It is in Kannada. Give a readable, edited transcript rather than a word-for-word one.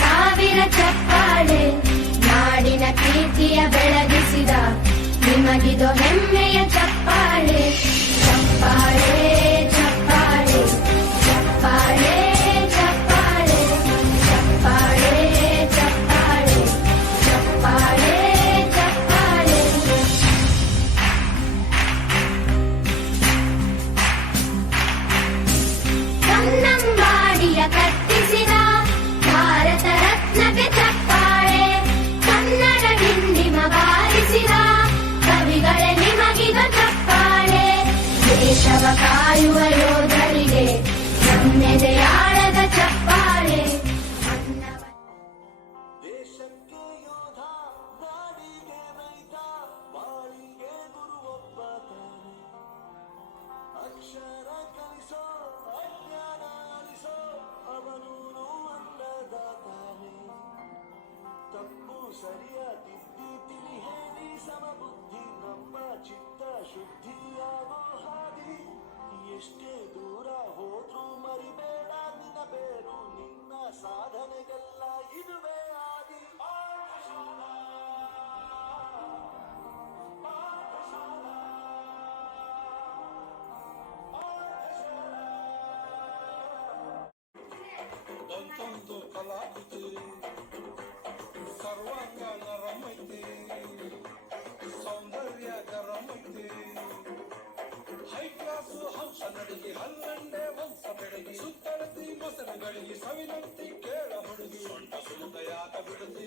ಸಾವಿರ ಚಪ್ಪಾಳೆ ನಾಡಿನ ಕೀರ್ತಿಯ ಬೆಳಗಿಸಿದ ನಿಮಗಿದು ಹೆಮ್ಮೆಯ ಚಪ್ಪಾಳೆ ಚಪ್ಪಾಳೆ ಚಪ್ಪಾಳೆ ಚಪ್ಪಾಳೆ ಚಪ್ಪಾಳೆ ಚಪ್ಪಾಳೆ ಚಪ್ಪಾಳೆ ಚಪ್ಪಾಳೆ ಚಪ್ಪಾಳೆ ಕನ್ನಂಬಾಡಿಯ ಕಟ್ಟಿಸಿದ ಭಾರತ ರತ್ನಕ್ಕೆ ಚಪ್ಪಾಳೆ ಕನ್ನಡ ಹಿಂದಿಮ ಬಾರಿಸಿದ ಕವಿಗಳೇ ನಿಮಗಿದ ಚಪ್ಪಾಳೆ ದೇಶವ ಕಾಯುವ ಯೋಧರಿಗೆ ನಮ್ಮೆದೆಯಾಳದ ಚಪ್ಪಾಳೆ ದೇಶಕ್ಕೆ ಯೋಧ ನಾಡಿಗೆ ರೈತ ಬಾಳಿಗೆ ಗುರುವೊಬ್ಬ ತಾನೆ ಅಕ್ಷರ ಕಲಿಸೋ ಅಜ್ಞಾನ ಅಳಿಸೋ ಅವನೂನು ಅನ್ನದಾತಾನೆ ತಪ್ಪು ಸರಿಯ ತಿದ್ದಿ ತಿಳಿ ಹೇಳಿ ಸಮಬುದ್ಧಿ ನಮ್ಮ ಚಿತ್ತ ಶುದ್ಧಿಯಾಗೋ ಹಾದಿ ಎಷ್ಟೇ ದೂರ ಹೋದ್ರೂ ಮರಿಬೇಡ ನಿನ್ನ ಬೇರು ನಿನ್ನ ಸಾಧನೆಗೆಲ್ಲ ಇದುವೇ ಆದಿ ಪಾಠಶಾಲಾ ಪಾಠಶಾಲಾ ದಂತಂತು ಕಲಾಕೃತಿ ಸರ್ವಾಂಗ ನರಮೈತಿ ಸೌಂದರ್ಯ ಗರಮೈತಿ ಹೈ ಕ್ಲಾಸು ಹಂಸ ನಡಿಗೆ ಹಲ್ಲಂಡೆ ವಂಶ ಬೆಡಗಿ ಸುತ್ತಳತಿ ಮೊಸರುಗಳಿಗೆ ಸವಿನಂತಿ ಕೇಳ ಹುಡುಗಿ ಸೊಂಟ ಸುಲಿತ ಯಾಕ ಬಿಡುತ್ತಿ